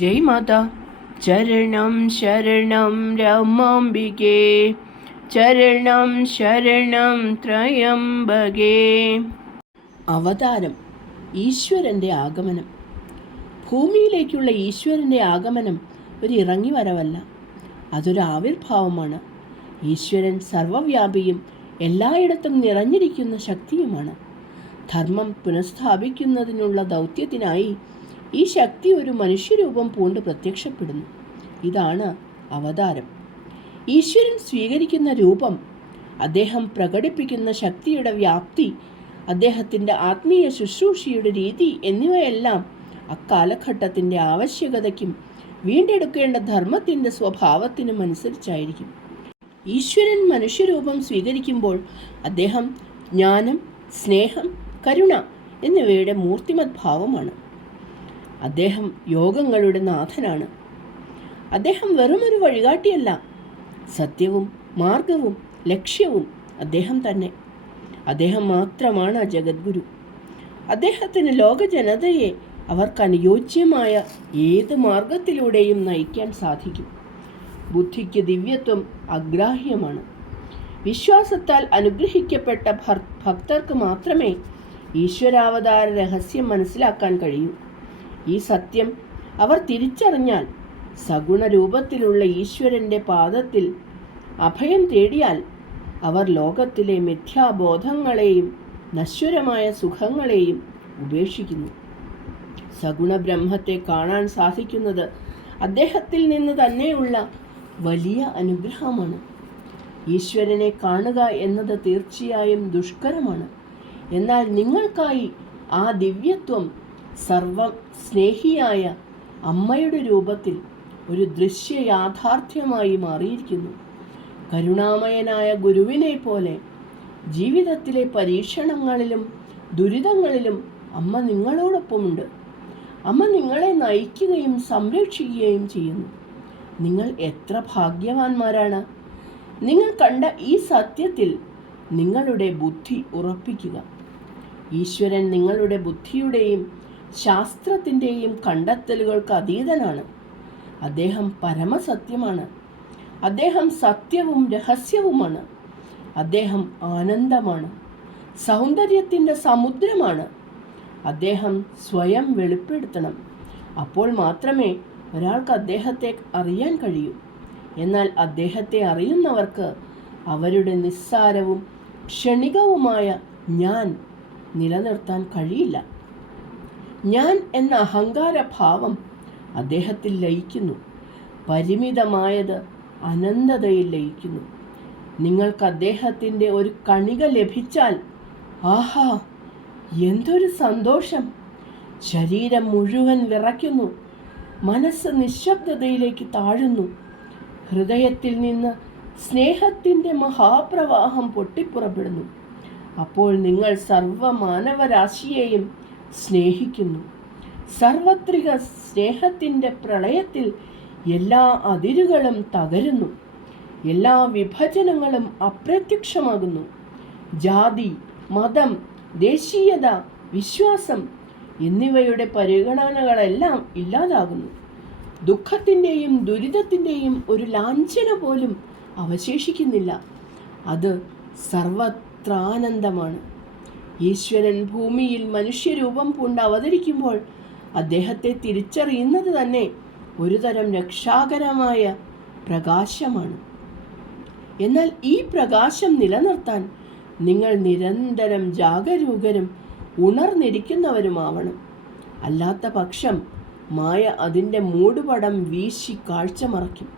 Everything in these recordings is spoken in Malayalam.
ജയ് മാതാ. ചരണം ശരണം രമാംബികേ. ചരണം ശരണം ത്രയംബകേ. അവതാരം. ഈശ്വരന്റെ ആഗമനം. ഭൂമിയിലേക്കുള്ള ഈശ്വരന്റെ ആഗമനം ഒരു ഇറങ്ങി വരവല്ല അതൊരു ആവിർഭാവമാണ്. ഈശ്വരൻ സർവവ്യാപിയും എല്ലായിടത്തും നിറഞ്ഞിരിക്കുന്ന ശക്തിയുമാണ്. ധർമ്മം പുനഃസ്ഥാപിക്കുന്നതിനുള്ള ദൗത്യത്തിനായി ഈ ശക്തി ഒരു മനുഷ്യരൂപം പൂണ്ട് പ്രത്യക്ഷപ്പെടുന്നു. ഇതാണ് അവതാരം. ഈശ്വരൻ സ്വീകരിക്കുന്ന രൂപം അദ്ദേഹം പ്രകടിപ്പിക്കുന്ന ശക്തിയുടെ വ്യാപ്തി അദ്ദേഹത്തിന്റെ ആത്മീയ ശുശ്രൂഷയുടെ രീതി എന്നിവയെല്ലാം അക്കാലഘട്ടത്തിന്റെ ആവശ്യകതയ്ക്കും വീണ്ടെടുക്കേണ്ട ധർമ്മത്തിന്റെ സ്വഭാവത്തിനും അനുസരിച്ചായിരിക്കും. ഈശ്വരൻ മനുഷ്യരൂപം സ്വീകരിക്കുമ്പോൾ അദ്ദേഹം ജ്ഞാനം സ്നേഹം കരുണ എന്നിവയുടെ മൂർത്തിമത് ഭാവമാണ് അദ്ദേഹം യോഗങ്ങളുടെ നാഥനാണ്. അദ്ദേഹം വെറുമൊരു വഴികാട്ടിയല്ല. സത്യവും മാർഗവും ലക്ഷ്യവും അദ്ദേഹം തന്നെ. അദ്ദേഹം മാത്രമാണ് ജഗദ്ഗുരു. അദ്ദേഹത്തിന് ലോക ജനതയെ അവർക്ക് അനുയോജ്യമായ ഏത് മാർഗത്തിലൂടെയും നയിക്കാൻ സാധിക്കും. ബുദ്ധിക്ക് ദിവ്യത്വം അഗ്രാഹ്യമാണ്. വിശ്വാസത്താൽ അനുഗ്രഹിക്കപ്പെട്ട ഭക്തർക്ക് മാത്രമേ ഈശ്വരാവതാര രഹസ്യം മനസ്സിലാക്കാൻ കഴിയൂ. ഈ സത്യം അവർ തിരിച്ചറിഞ്ഞാൽ സഗുണ രൂപത്തിലുള്ള ഈശ്വരന്റെ പാദത്തിൽ അഭയം തേടിയാൽ അവർ ലോകത്തിലെ മിഥ്യാബോധങ്ങളെയും നശ്വരമായ സുഖങ്ങളെയും ഉപേക്ഷിക്കുന്നു. സഗുണ ബ്രഹ്മത്തെ കാണാൻ സാധിക്കുന്നത് അദ്ദേഹത്തിൽ നിന്ന് തന്നെയുള്ള വലിയ അനുഗ്രഹമാണ്. ഈശ്വരനെ കാണുക എന്നത് തീർച്ചയായും ദുഷ്കരമാണ്. എന്നാൽ നിങ്ങൾക്കായി ആ ദിവ്യത്വം സർവ സ്നേഹിയായ അമ്മയുടെ രൂപത്തിൽ ഒരു ദൃശ്യ യാഥാർത്ഥ്യമായി മാറിയിരിക്കുന്നു. കരുണാമയനായ ഗുരുവിനെ പോലെ ജീവിതത്തിലെ പരീക്ഷണങ്ങളിലും ദുരിതങ്ങളിലും അമ്മ നിങ്ങളോടൊപ്പമുണ്ട്. അമ്മ നിങ്ങളെ നയിക്കുകയും സംരക്ഷിക്കുകയും ചെയ്യുന്നു. നിങ്ങൾ എത്ര ഭാഗ്യവാന്മാരാണ്. നിങ്ങൾ കണ്ട ഈ സത്യത്തിൽ നിങ്ങളുടെ ബുദ്ധി ഉറപ്പിക്കുക. ഈശ്വരൻ നിങ്ങളുടെ ബുദ്ധിയുടെയും ശാസ്ത്രത്തിന്റെയും കണ്ടെത്തലുകൾക്ക് അതീതനാണ്. അദ്ദേഹം പരമസത്യമാണ്. അദ്ദേഹം സത്യവും രഹസ്യവുമാണ്. അദ്ദേഹം ആനന്ദമാണ്. സൗന്ദര്യത്തിന്റെ സമുദ്രമാണ്. അദ്ദേഹം സ്വയം വെളിപ്പെടുത്തണം. അപ്പോൾ മാത്രമേ ഒരാൾക്ക് അദ്ദേഹത്തെ അറിയാൻ കഴിയൂ. എന്നാൽ അദ്ദേഹത്തെ അറിയുന്നവർക്ക് അവരുടെ നിസ്സാരവും ക്ഷണികവുമായ ഞാൻ നിലനിർത്താൻ കഴിയില്ല. ഞാൻ എന്ന അഹങ്കാരഭാവം അദ്ദേഹത്തിൽ ലയിക്കുന്നു. പരിമിതമായത് അനന്തതയിൽ ലയിക്കുന്നു. നിങ്ങൾക്ക് അദ്ദേഹത്തിന്റെ ഒരു കണിക ലഭിച്ചാൽ ആഹാ എന്തൊരു സന്തോഷം. ശരീരം മുഴുവൻ വിറയ്ക്കുന്നു. മനസ്സ് നിശബ്ദതയിലേക്ക് താഴുന്നു. ഹൃദയത്തിൽ നിന്ന് സ്നേഹത്തിന്റെ മഹാപ്രവാഹം പൊട്ടിപ്പുറപ്പെടുന്നു. അപ്പോൾ നിങ്ങൾ സർവ മാനവരാശിയെയും സ്നേഹിക്കുന്നു. സർവത്രിക സ്നേഹത്തിന്റെ പ്രളയത്തിൽ എല്ലാ അതിരുകളും തകരുന്നു. എല്ലാ വിഭജനങ്ങളും അപ്രത്യക്ഷമാകുന്നു. ജാതി മതം ദേശീയത വിശ്വാസം എന്നിവയുടെ പരിഗണനകളെല്ലാം ഇല്ലാതാകുന്നു. ദുഃഖത്തിന്റെയും ദുരിതത്തിന്റെയും ഒരു ലാഞ്ചന പോലും അവശേഷിക്കുന്നില്ല. അത് സർവത്രാനന്ദമാണ്. ഈശ്വരൻ ഭൂമിയിൽ മനുഷ്യരൂപം പൂണ്ട് അവതരിക്കുമ്പോൾ അദ്ദേഹത്തെ തിരിച്ചറിയുന്നത് തന്നെ ഒരുതരം രക്ഷാകരമായ പ്രകാശമാണ്. എന്നാൽ ഈ പ്രകാശം നിലനിർത്താൻ നിങ്ങൾ നിരന്തരം ജാഗരൂകരും ഉണർന്നിരിക്കുന്നവരുമാവണം. അല്ലാത്ത പക്ഷം മായ അതിന്റെ മൂടുപടം വീശി കാഴ്ച മറയ്ക്കും.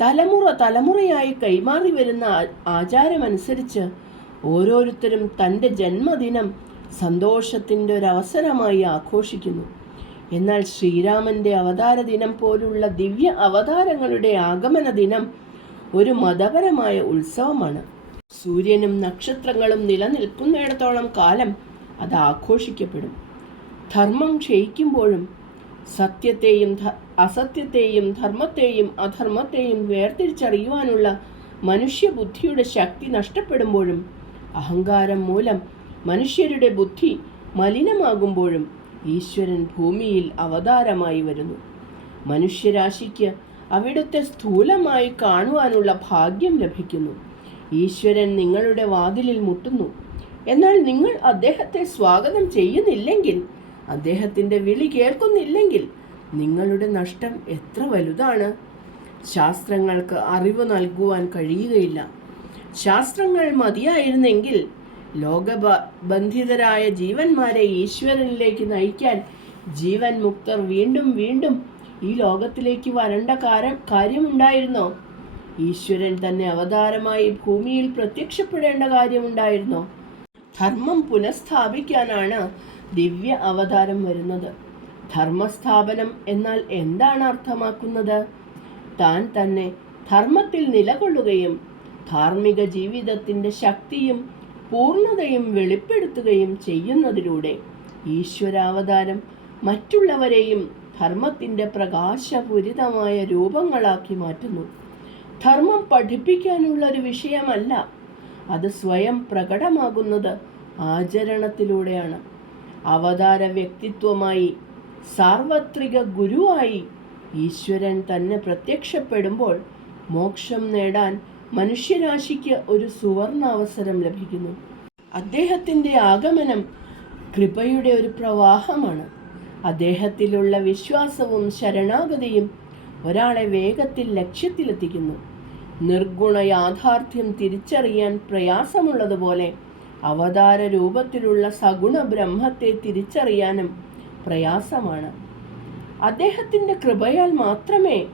തലമുറ തലമുറയായി കൈമാറി വരുന്ന ആചാരമനുസരിച്ച് ഓരോരുത്തരും തന്റെ ജന്മദിനം സന്തോഷത്തിന്റെ ഒരു അവസരമായി ആഘോഷിക്കുന്നു. എന്നാൽ ശ്രീരാമന്റെ അവതാര ദിനം പോലുള്ള ദിവ്യ അവതാരങ്ങളുടെ ആഗമന ദിനം ഒരു മതപരമായ ഉത്സവമാണ്. സൂര്യനും നക്ഷത്രങ്ങളും നിലനിൽക്കുന്നിടത്തോളം കാലം അത് ആഘോഷിക്കപ്പെടും. ധർമ്മം ക്ഷയിക്കുമ്പോഴും സത്യത്തെയും അസത്യത്തെയും ധർമ്മത്തെയും അധർമ്മത്തെയും വേർതിരിച്ചറിയുവാനുള്ള മനുഷ്യബുദ്ധിയുടെ ശക്തി നഷ്ടപ്പെടുമ്പോഴും അഹങ്കാരം മൂലം മനുഷ്യരുടെ ബുദ്ധി മലിനമാകുമ്പോഴും ഈശ്വരൻ ഭൂമിയിൽ അവതാരമായി വരുന്നു. മനുഷ്യരാശിക്ക് അവിടുത്തെ സ്ഥൂലമായി കാണുവാനുള്ള ഭാഗ്യം ലഭിക്കുന്നു. ഈശ്വരൻ നിങ്ങളുടെ വാതിലിൽ മുട്ടുന്നു. എന്നാൽ നിങ്ങൾ അദ്ദേഹത്തെ സ്വാഗതം ചെയ്യുന്നില്ലെങ്കിൽ അദ്ദേഹത്തിന്റെ വിളി കേൾക്കുന്നില്ലെങ്കിൽ നിങ്ങളുടെ നഷ്ടം എത്ര വലുതാണ്? ശാസ്ത്രങ്ങൾക്ക് അറിവ് നൽകുവാൻ കഴിയുകയില്ല. ശാസ്ത്രങ്ങൾ മതിയായിരുന്നെങ്കിൽ ലോകബന്ധിതരായ ജീവന്മാരെ ഈശ്വരനിലേക്ക് നയിക്കാൻ ജീവൻ മുക്തർ വീണ്ടും വീണ്ടും ഈ ലോകത്തിലേക്ക് വരേണ്ട കാര്യം കാര്യമുണ്ടായിരുന്നോ? ഈശ്വരൻ തന്നെ അവതാരമായി ഭൂമിയിൽ പ്രത്യക്ഷപ്പെടേണ്ട കാര്യമുണ്ടായിരുന്നോ? ധർമ്മം പുനഃസ്ഥാപിക്കാനാണ് ദിവ്യ അവതാരം വരുന്നത്. ധർമ്മസ്ഥാപനം എന്നാൽ എന്താണ് അർത്ഥമാക്കുന്നത്? താൻ തന്നെ ധർമ്മത്തിൽ നിലകൊള്ളുകയും ധാർമ്മിക ജീവിതത്തിന്റെ ശക്തിയും പൂർണതയും വെളിപ്പെടുത്തുകയും ചെയ്യുന്നതിലൂടെ ഈശ്വരാവതാരം മറ്റുള്ളവരെയും ധർമ്മത്തിന്റെ പ്രകാശപൂരിതമായ രൂപങ്ങളാക്കി മാറ്റുന്നു. ധർമ്മം പഠിപ്പിക്കാനുള്ള ഒരു വിഷയമല്ല അത് സ്വയം പ്രകടമാകുന്നത് ആചരണത്തിലൂടെയാണ്. അവതാര വ്യക്തിത്വമായി സാർവത്രിക ഗുരുവായി ഈശ്വരൻ തന്നെ പ്രത്യക്ഷപ്പെടുമ്പോൾ മോക്ഷം നേടാൻ മനുഷ്യരാശിക്ക് ഒരു സുവർണ അവസരം ലഭിക്കുന്നു. അദ്ദേഹത്തിന്റെ ആഗമനം കൃപയുടെ ഒരു പ്രവാഹമാണ്. അദ്ദേഹത്തിലുള്ള വിശ്വാസവും ശരണാഗതിയും ഒരാളെ വേഗത്തിൽ ലക്ഷ്യത്തിലെത്തിക്കുന്നു. നിർഗുണ യാഥാർത്ഥ്യം തിരിച്ചറിയാൻ പ്രയാസമുള്ളതുപോലെ അവതാര രൂപത്തിലുള്ള സഗുണ ബ്രഹ്മത്തെ തിരിച്ചറിയാനും പ്രയാസമാണ്. അദ്ദേഹത്തിന്റെ കൃപയാൽ മാത്രമേ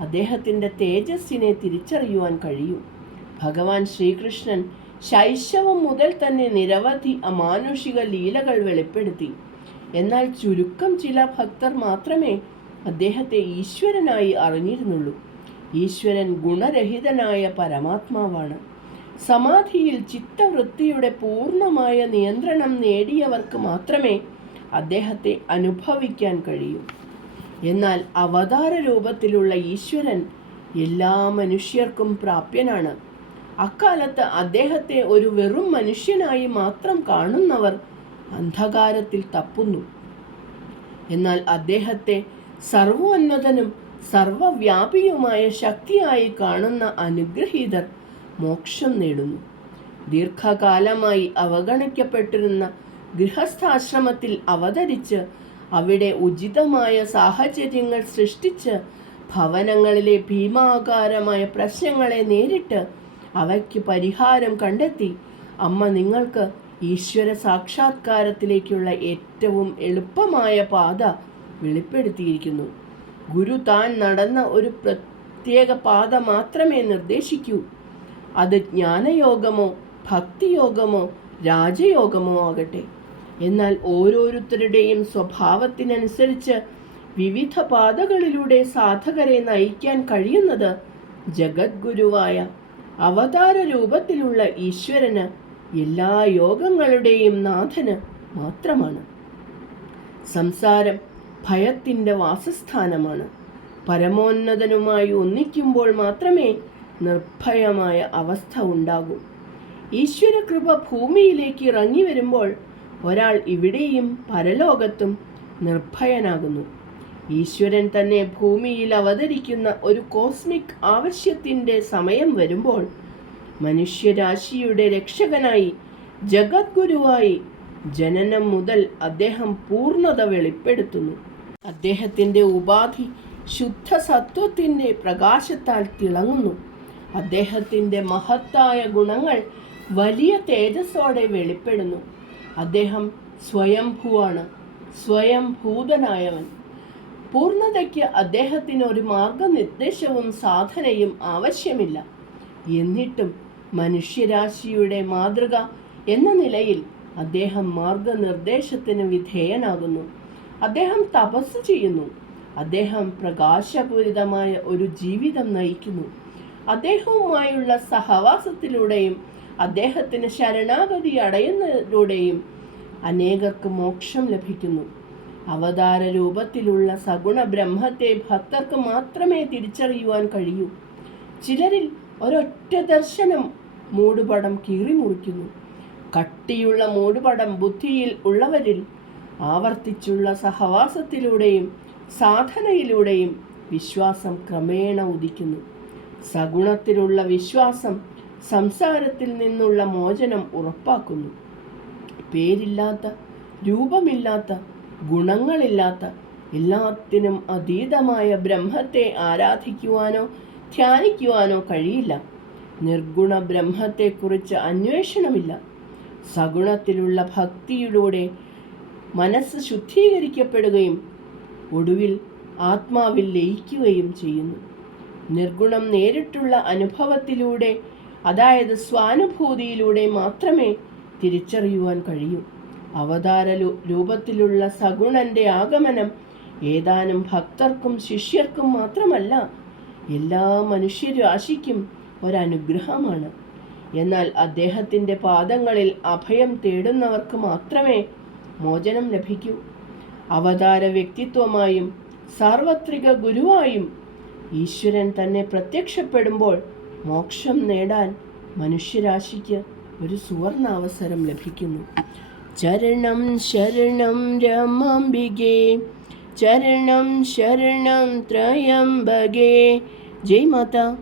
അദ്ദേഹത്തിന്റെ തേജസ്സിനെ തിരിച്ചറിയുവാൻ കഴിയും. ഭഗവാൻ ശ്രീകൃഷ്ണൻ ശൈശവം മുതൽ തന്നെ നിരവധി അമാനുഷിക ലീലകൾ വെളിപ്പെടുത്തി. എന്നാൽ ചുരുക്കം ചില ഭക്തർ മാത്രമേ അദ്ദേഹത്തെ ഈശ്വരനായി അറിഞ്ഞിരുന്നുള്ളൂ. ഈശ്വരൻ ഗുണരഹിതനായ പരമാത്മാവാണ്. സമാധിയിൽ ചിത്തവൃത്തിയുടെ പൂർണമായ നിയന്ത്രണം നേടിയവർക്ക് മാത്രമേ അദ്ദേഹത്തെ അനുഭവിക്കാൻ കഴിയൂ. എന്നാൽ അവതാര രൂപത്തിലുള്ള ഈശ്വരൻ എല്ലാ മനുഷ്യർക്കും പ്രാപ്യനാണ്. അക്കാലത്ത് അദ്ദേഹത്തെ ഒരു വെറും മനുഷ്യനായി മാത്രം കാണുന്നവർ അന്ധകാരത്തിൽ തപ്പുന്നു. എന്നാൽ അദ്ദേഹത്തെ സർവോന്നതനും സർവവ്യാപിയുമായ ശക്തിയായി കാണുന്ന അനുഗ്രഹീതർ മോക്ഷം നേടുന്നു. ദീർഘകാലമായി അവഗണിക്കപ്പെട്ടിരുന്ന ഗൃഹസ്ഥാശ്രമത്തിൽ അവതരിച്ച് അവിടെ ഉചിതമായ സാഹചര്യങ്ങൾ സൃഷ്ടിച്ച് ഭവനങ്ങളിലെ ഭീമാകാരമായ പ്രശ്നങ്ങളെ നേരിട്ട് അവയ്ക്ക് പരിഹാരം കണ്ടെത്തി. അമ്മ നിങ്ങൾക്ക് ഈശ്വര സാക്ഷാത്കാരത്തിലേക്കുള്ള ഏറ്റവും എളുപ്പമായ പാത വെളിപ്പെടുത്തിയിരിക്കുന്നു. ഗുരു താൻ നടന്ന ഒരു പ്രത്യേക പാത മാത്രമേ നിർദ്ദേശിക്കൂ. അത് ജ്ഞാനയോഗമോ ഭക്തിയോഗമോ രാജയോഗമോ ആകട്ടെ. എന്നാൽ ഓരോരുത്തരുടെയും സ്വഭാവത്തിനനുസരിച്ച് വിവിധ പാതകളിലൂടെ സാധകരെ നയിക്കാൻ കഴിയുന്നത് ജഗദ്ഗുരുവായ അവതാര രൂപത്തിലുള്ള ഈശ്വരന് എല്ലാ യോഗങ്ങളുടെയും നാഥന് മാത്രമാണ്. സംസാരം ഭയത്തിന്റെ വാസസ്ഥാനമാണ്. പരമോന്നതനുമായി ഒന്നിക്കുമ്പോൾ മാത്രമേ നിർഭയമായ അവസ്ഥ ഉണ്ടാകൂ. ഈശ്വരകൃപ ഭൂമിയിലേക്ക് ഇറങ്ങി വരുമ്പോൾ ഒരാൾ ഇവിടെയും പരലോകത്തും നിർഭയനാകുന്നു. ഈശ്വരൻ തന്നെ ഭൂമിയിൽ അവതരിക്കുന്ന ഒരു കോസ്മിക് ആവശ്യത്തിന്റെ സമയം വരുമ്പോൾ മനുഷ്യരാശിയുടെ രക്ഷകനായി ജഗദ്ഗുരുവായി ജനനം മുതൽ അദ്ദേഹം പൂർണത വെളിപ്പെടുത്തുന്നു. അദ്ദേഹത്തിന്റെ ഉപാധി ശുദ്ധ സത്വത്തിന്റെ പ്രകാശത്താൽ തിളങ്ങുന്നു. അദ്ദേഹത്തിന്റെ മഹത്തായ ഗുണങ്ങൾ വലിയ തേജസ്സോടെ വെളിപ്പെടുന്നു. അദ്ദേഹം സ്വയംഭൂവാണ്. സ്വയംഭൂതനായവൻ. പൂർണതയ്ക്ക് അദ്ദേഹത്തിന് ഒരു മാർഗനിർദ്ദേശവും സാധനയും ആവശ്യമില്ല. എന്നിട്ടും മനുഷ്യരാശിയുടെ മാതൃക എന്ന നിലയിൽ അദ്ദേഹം മാർഗനിർദ്ദേശത്തിന് വിധേയനാകുന്നു. അദ്ദേഹം തപസ് ചെയ്യുന്നു. അദ്ദേഹം പ്രകാശപൂരിതമായ ഒരു ജീവിതം നയിക്കുന്നു. അദ്ദേഹവുമായുള്ള സഹവാസത്തിലൂടെയും അദ്ദേഹത്തിന് ശരണാഗതി അടയുന്നതിലൂടെയും അനേകർക്ക് മോക്ഷം ലഭിക്കുന്നു. അവതാര രൂപത്തിലുള്ള സഗുണ ബ്രഹ്മത്തെ ഭക്തർക്ക് മാത്രമേ തിരിച്ചറിയുവാൻ കഴിയൂ. ചിലരിൽ ഒരൊറ്റ ദർശനം മൂടുപടം കീറിമുറിക്കുന്നു കട്ടിയുള്ള മൂടുപടം ബുദ്ധിയിൽ ഉള്ളവരിൽ ആവർത്തിച്ചുള്ള സഹവാസത്തിലൂടെയും സാധനയിലൂടെയും വിശ്വാസം ക്രമേണ ഉദിക്കുന്നു. സഗുണത്തിലുള്ള വിശ്വാസം സംസാരത്തിൽ നിന്നുള്ള മോചനം ഉറപ്പാക്കുന്നു. പേരില്ലാത്ത രൂപമില്ലാത്ത ഗുണങ്ങളില്ലാത്ത എല്ലാത്തിനും അതീതമായ ബ്രഹ്മത്തെ ആരാധിക്കുവാനോ ധ്യാനിക്കുവാനോ കഴിയില്ല. നിർഗുണ ബ്രഹ്മത്തെക്കുറിച്ച് അന്വേഷണമില്ല. സഗുണത്തിലുള്ള ഭക്തിയിലൂടെ മനസ്സ് ശുദ്ധീകരിക്കപ്പെടുകയും ഒടുവിൽ ആത്മാവിൽ ലയിക്കുകയും ചെയ്യുന്നു. നിർഗുണം നേരിട്ടുള്ള അനുഭവത്തിലൂടെ അതായത് സ്വാനുഭൂതിയിലൂടെ മാത്രമേ തിരിച്ചറിയുവാൻ കഴിയൂ. അവതാര രൂപത്തിലുള്ള സഗുണന്റെ ആഗമനം ഏതാനും ഭക്തർക്കും ശിഷ്യർക്കും മാത്രമല്ല എല്ലാ മനുഷ്യരാശിക്കും ഒരനുഗ്രഹമാണ്. എന്നാൽ അദ്ദേഹത്തിന്റെ പാദങ്ങളിൽ അഭയം തേടുന്നവർക്ക് മാത്രമേ മോചനം ലഭിക്കൂ. അവതാര വ്യക്തിത്വമായും സാർവത്രിക ഗുരുവായും ഈശ്വരൻ തന്നെ പ്രത്യക്ഷപ്പെടുമ്പോൾ മോക്ഷം നേടാൻ മനുഷ്യരാശിക്ക് ഒരു സുവർണ അവസരം ലഭിക്കുന്നു. ചരണം ശരണം രമാംബികേ ചരണം ശരണം ത്രയംബകേ. ജയ് മാതാ.